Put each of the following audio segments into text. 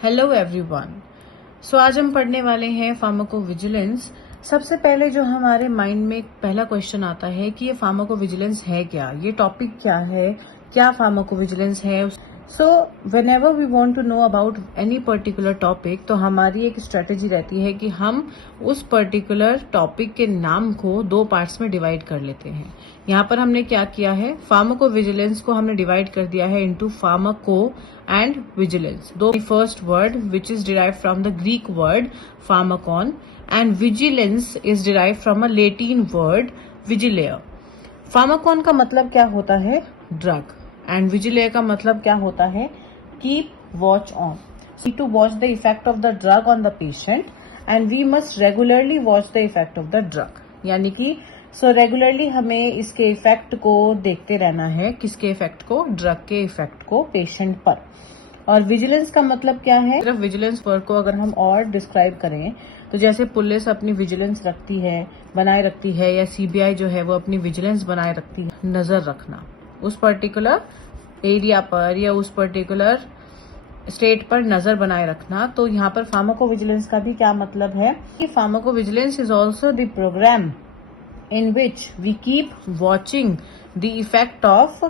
Hello everyone. सो आज हम पढ़ने वाले हैं फार्माकोविजिलेंस। सबसे पहले जो हमारे माइंड में पहला क्वेश्चन आता है कि ये फार्माकोविजिलेंस है क्या, ये टॉपिक क्या है, क्या फार्माकोविजिलेंस है। So whenever we want to know about any particular topic, तो हमारी एक स्ट्रेटेजी रहती है कि हम उस पर्टिकुलर टॉपिक के नाम को दो पार्ट्स में डिवाइड कर लेते हैं। यहाँ पर हमने क्या किया है, फार्माकोविजिलेंस को हमने डिवाइड कर दिया है इनटू फार्माको एंड विजिलेंस। दो first word which is derive from the Greek word pharmakon and vigilance is derive from a Latin word vigilare. Pharmakon का मतलब क्या होता है, ड्रग, एंड विजिलेयर का मतलब क्या होता है, keep watch on, to watch the effect of the drug on the patient and we must regularly watch the effect of the drug. यानी कि रेगुलरली हमें इसके इफेक्ट को देखते रहना है। किसके इफेक्ट को, ड्रग के इफेक्ट को पेशेंट पर। और विजिलेंस का मतलब क्या है, सिर्फ विजिलेंस वर्ड को अगर हम और डिस्क्राइब करें तो जैसे पुलिस अपनी विजिलेंस रखती है, बनाए रखती है, या सीबीआई जो है वो अपनी विजिलेंस बनाए रखती है, नजर रखना उस पर्टिकुलर एरिया पर या उस पर्टिकुलर स्टेट पर नजर बनाए रखना। तो यहाँ पर फार्माकोविजिलेंस का भी क्या मतलब है कि pharmacovigilance is also the programme in which we keep watching the effect of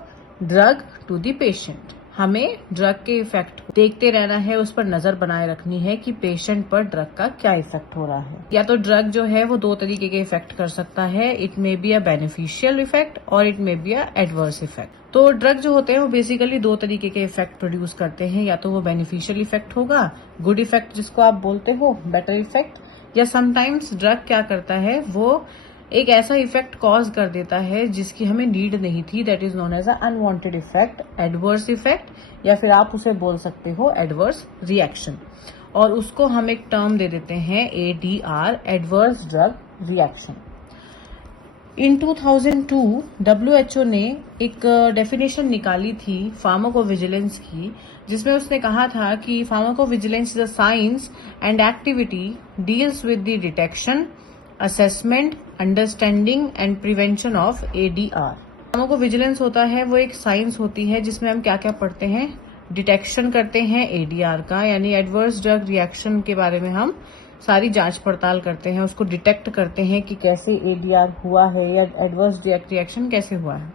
drug to the patient। हमें ड्रग के इफेक्ट देखते रहना है, उस पर नजर बनाए रखनी है कि पेशेंट पर ड्रग का क्या इफेक्ट हो रहा है। या तो ड्रग जो है वो दो तरीके के इफेक्ट कर सकता है, it may be a beneficial effect or it may be a adverse effect. तो ड्रग जो होते हैं वो बेसिकली दो तरीके के इफेक्ट प्रोड्यूस करते हैं, या तो वो बेनिफिशियल इफेक्ट होगा, गुड इफेक्ट जिसको आप बोलते हो, बेटर इफेक्ट, या समटाइम्स ड्रग क्या करता है, वो एक ऐसा इफेक्ट कॉज कर देता है जिसकी हमें नीड नहीं थी, that is known as a unwanted effect, adverse effect, या फिर आप उसे बोल सकते हो एडवर्स रिएक्शन। और उसको हम एक टर्म दे देते हैं ADR, adverse drug reaction. In 2002 WHO ने एक डेफिनेशन निकाली थी फार्माकोविजिलेंस की, जिसमें उसने कहा था कि pharmacovigilance is a science and activity deals with the detection, assessment, understanding and prevention of ADR। Pharmacovigilance होता है वो एक साइंस होती है जिसमें हम क्या क्या पढ़ते हैं, डिटेक्शन करते हैं ADR का, यानी एडवर्स ड्रग रिएक्शन के बारे में हम सारी जांच पड़ताल करते हैं, उसको डिटेक्ट करते हैं कि कैसे ADR हुआ है या एडवर्स रिएक्शन कैसे हुआ है।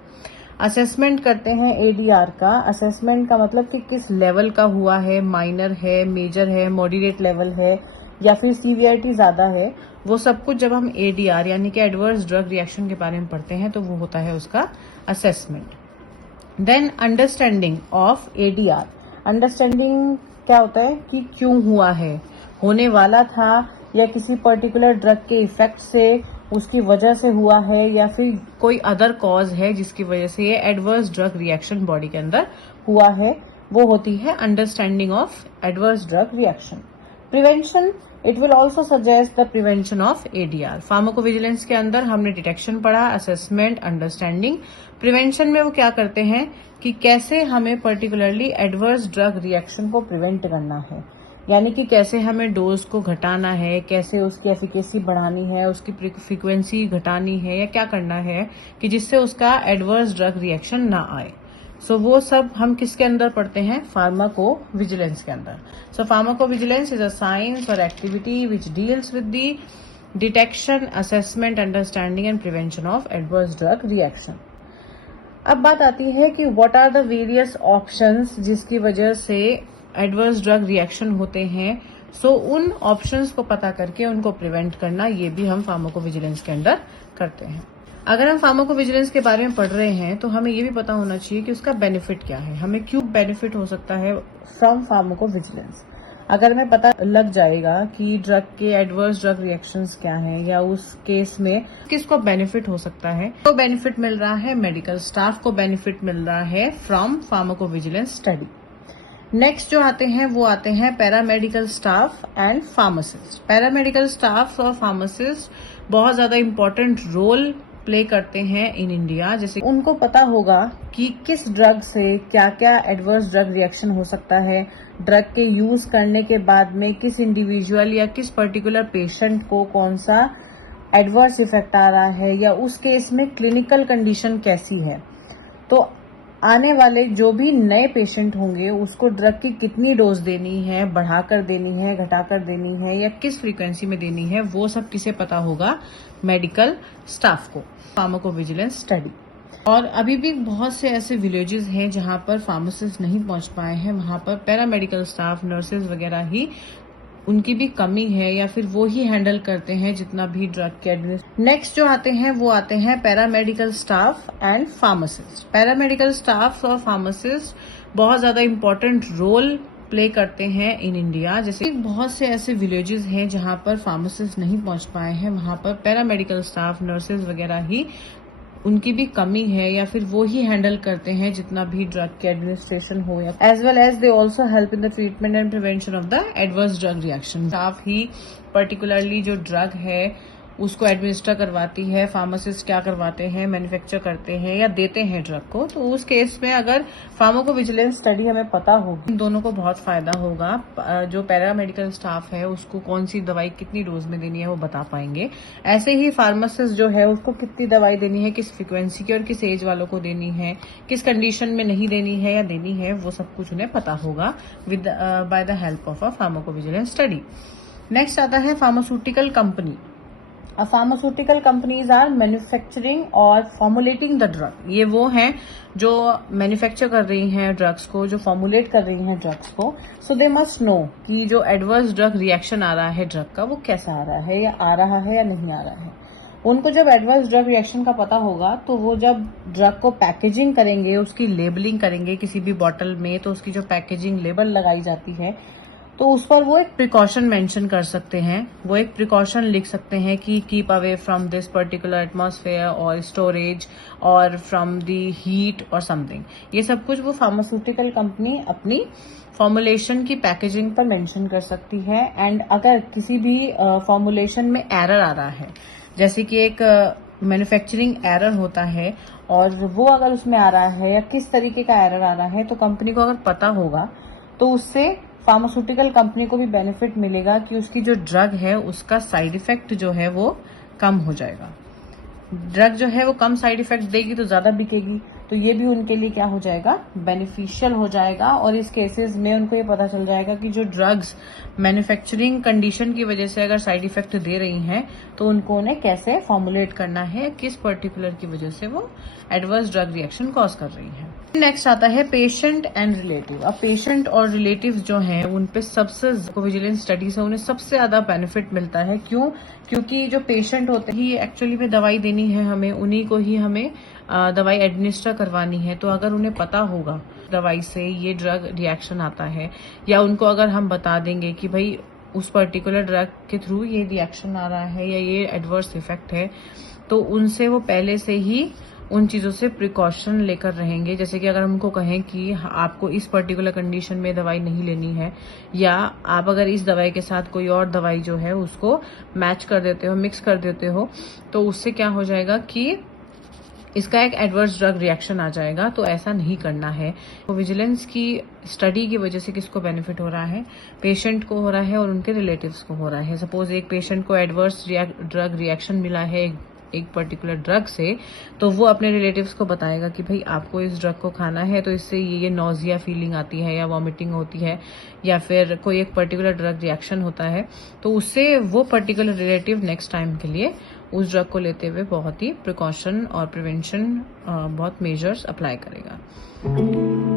असेसमेंट करते हैं ADR का। असेसमेंट का मतलब कि किस लेवल का हुआ है, माइनर है, मेजर है, मॉडरेट लेवल है, या फिर सीवियरिटी ज्यादा है। वो सब कुछ जब हम ADR यानी कि एडवर्स ड्रग रिएक्शन के बारे में पढ़ते हैं तो वो होता है उसका assessment. Then understanding of ADR। Understanding क्या होता है कि क्यों हुआ है, होने वाला था, या किसी पर्टिकुलर ड्रग के इफेक्ट से उसकी वजह से हुआ है, या फिर कोई अदर कॉज है जिसकी वजह से ये एडवर्स ड्रग रिएक्शन बॉडी के अंदर हुआ है, वो होती है understanding of adverse drug reaction. Prevention, it will also suggest the prevention of ADR। Pharmacovigilance के अंदर हमने डिटेक्शन पढ़ा, असेसमेंट, अंडरस्टैंडिंग। प्रिवेंशन में वो क्या करते हैं कि कैसे हमें पर्टिकुलरली एडवर्स ड्रग रिएक्शन को प्रिवेंट करना है, यानी कि कैसे हमें डोज को घटाना है, कैसे उसकी एफिकेसी बढ़ानी है, उसकी फ्रीक्वेंसी घटानी है, या क्या करना है कि जिससे उसका एडवर्स ड्रग रिएक्शन ना आए। सो वो सब हम किसके अंदर पढ़ते हैं, फार्माकोविजिलेंस के अंदर। So pharmacovigilance is a science और activity which deals with the detection, assessment, understanding and prevention of adverse drug reaction. अब बात आती है कि what are the various options जिसकी वजह से एडवर्स ड्रग रिएक्शन होते हैं। सो उन ऑप्शंस को पता करके उनको प्रिवेंट करना, ये भी हम फार्माकोविजिलेंस के अंदर करते हैं। अगर हम फार्माकोविजिलेंस के बारे में पढ़ रहे हैं तो हमें ये भी पता होना चाहिए कि उसका बेनिफिट क्या है, हमें क्यों बेनिफिट हो सकता है फ्रॉम फार्माकोविजिलेंस। अगर हमें पता लग जाएगा कि ड्रग के एडवर्स ड्रग रिएक्शंस क्या हैं, या उस केस में किसको बेनिफिट हो सकता है, तो बेनिफिट मिल रहा है मेडिकल स्टाफ को, बेनिफिट मिल रहा है फ्रॉम फार्माकोविजिलेंस स्टडी। नेक्स्ट जो आते हैं वो आते हैं paramedical staff and pharmacist. Paramedical staff और फार्मासिस्ट बहुत ज्यादा इंपॉर्टेंट रोल प्ले करते हैं इन इंडिया। जैसे उनको पता होगा कि किस ड्रग से क्या क्या एडवर्स ड्रग रिएक्शन हो सकता है, ड्रग के यूज करने के बाद में किस इंडिविजुअल या किस पर्टिकुलर पेशेंट को कौन सा एडवर्स इफेक्ट आ रहा है, या उस केस में क्लिनिकल कंडीशन कैसी है। तो आने वाले जो भी नए पेशेंट होंगे उसको ड्रग की कितनी डोज देनी है, बढ़ाकर देनी है, घटाकर देनी है या किस फ्रीक्वेंसी में देनी है, वो सब किसे पता होगा? मेडिकल स्टाफ को। Pharmacovigilance study. और अभी भी बहुत से ऐसे विलेजेस हैं जहां पर फार्मासिस्ट नहीं पहुंच पाए हैं, वहां पर पैरामेडिकल स्टाफ, नर्सेज वगैरह ही उनकी भी कमी है या फिर वो ही हैंडल करते हैं जितना भी ड्रग के एडमिनिस्ट्रेशन। नेक्स्ट जो आते हैं वो आते हैं paramedical staff and pharmacist. Paramedical staff और फार्मासिस्ट बहुत ज्यादा इंपॉर्टेंट रोल प्ले करते हैं इन इंडिया। जैसे बहुत से ऐसे विलेजेस हैं जहां पर फार्मासिस्ट नहीं पहुंच पाए हैं, वहां पर पैरामेडिकल स्टाफ, नर्सेज वगैरह ही उनकी भी कमी है या फिर वो ही हैंडल करते हैं जितना भी ड्रग के एडमिनिस्ट्रेशन हो या as well as they also help in the treatment and prevention of the adverse drug reaction. Staff ही पर्टिकुलरली जो ड्रग है उसको एडमिनिस्टर करवाती है। फार्मासिस्ट क्या करवाते हैं? मैन्युफैक्चर करते हैं या देते हैं ड्रग को। तो उस केस में अगर फार्माकोविजिलेंस स्टडी हमें पता होगी, इन दोनों को बहुत फायदा होगा। जो पैरामेडिकल स्टाफ है उसको कौन सी दवाई कितनी डोज में देनी है वो बता पाएंगे। ऐसे ही फार्मासिस्ट जो है उसको कितनी दवाई देनी है, किस फ्रिक्वेंसी की और किस एज वालों को देनी है, किस कंडीशन में नहीं देनी है या देनी है, वो सब कुछ उन्हें पता होगा with by the help of a pharmacovigilance study. Next आता है pharmaceutical company. Pharmaceutical companies are manufacturing और फॉर्मुलेटिंग द ड्रग। ये वो हैं जो मैन्युफैक्चर कर रही हैं ड्रग्स को, जो फॉर्मुलेट कर रही हैं ड्रग्स को। सो दे मस्ट नो कि जो एडवर्स ड्रग रिएक्शन आ रहा है ड्रग का वो कैसा आ रहा है या आ रहा है या नहीं आ रहा है। उनको जब एडवर्स ड्रग रिएक्शन का पता होगा तो वो जब ड्रग को पैकेजिंग करेंगे, उसकी लेबलिंग करेंगे किसी भी बॉटल में, तो उसकी जो पैकेजिंग लेबल लगाई जाती है तो उस पर वो एक प्रिकॉशन मेंशन कर सकते हैं। वो एक प्रिकॉशन लिख सकते हैं कि keep away from this particular atmosphere और स्टोरेज और फ्रॉम द हीट और समथिंग। ये सब कुछ वो फार्मास्यूटिकल कंपनी अपनी फॉर्मुलेशन की पैकेजिंग पर मेंशन कर सकती है। एंड अगर किसी भी फॉर्मुलेशन में एरर आ रहा है, जैसे कि एक मैन्युफैक्चरिंग एरर होता है और वो अगर उसमें आ रहा है या किस तरीके का एरर आ रहा है, तो कंपनी को अगर पता होगा तो उससे फार्मास्यूटिकल कंपनी को भी बेनिफिट मिलेगा कि उसकी जो ड्रग है उसका साइड इफेक्ट जो है वो कम हो जाएगा। ड्रग जो है वो कम साइड इफेक्ट देगी तो ज्यादा बिकेगी, तो ये भी उनके लिए क्या हो जाएगा? बेनिफिशियल हो जाएगा। और इस केसेस में उनको ये पता चल जाएगा कि जो ड्रग्स मैन्युफैक्चरिंग कंडीशन की वजह से अगर साइड इफेक्ट दे रही हैं तो उनको उन्हें कैसे फॉर्मुलेट करना है, किस पर्टिकुलर की वजह से वो एडवर्स ड्रग रिएक्शन कॉज कर रही है। नेक्स्ट आता है पेशेंट एंड रिलेटिव। अब पेशेंट और रिलेटिव जो हैं उन पे सबसे विजिलेंस स्टडी से उन्हें सबसे ज्यादा बेनिफिट मिलता है। क्यों? क्योंकि जो पेशेंट होते हैं एक्चुअली में दवाई देनी है हमें, उन्हीं को ही हमें दवाई एडमिनिस्टर करवानी है। तो अगर उन्हें पता होगा दवाई से ये ड्रग रिएक्शन आता है, या उनको अगर हम बता देंगे कि भाई उस पर्टिकुलर ड्रग के थ्रू ये रिएक्शन आ रहा है या ये एडवर्स इफेक्ट है, तो उनसे वो पहले से ही उन चीजों से प्रिकॉशन लेकर रहेंगे। जैसे कि अगर हमको कहें कि आपको इस पर्टिकुलर कंडीशन में दवाई नहीं लेनी है, या आप अगर इस दवाई के साथ कोई और दवाई जो है उसको मैच कर देते हो, मिक्स कर देते हो, तो उससे क्या हो जाएगा कि इसका एक एडवर्स ड्रग रिएक्शन आ जाएगा। तो ऐसा नहीं करना है। तो विजिलेंस की स्टडी की वजह से किसको बेनिफिट हो रहा है? पेशेंट को हो रहा है और उनके रिलेटिव्स को हो रहा है। सपोज एक पेशेंट को एडवर्स ड्रग रिएक्शन मिला है एक पर्टिकुलर ड्रग से, तो वो अपने रिलेटिव्स को बताएगा कि भाई आपको इस ड्रग को खाना है तो इससे ये नॉजिया फीलिंग आती है या वॉमिटिंग होती है या फिर कोई एक पर्टिकुलर ड्रग रिएक्शन होता है, तो उससे वो पर्टिकुलर रिलेटिव नेक्स्ट टाइम के लिए उस ड्रग को लेते हुए बहुत ही प्रिकॉशन और प्रिवेंशन बहुत मेजर्स अप्लाई करेगा।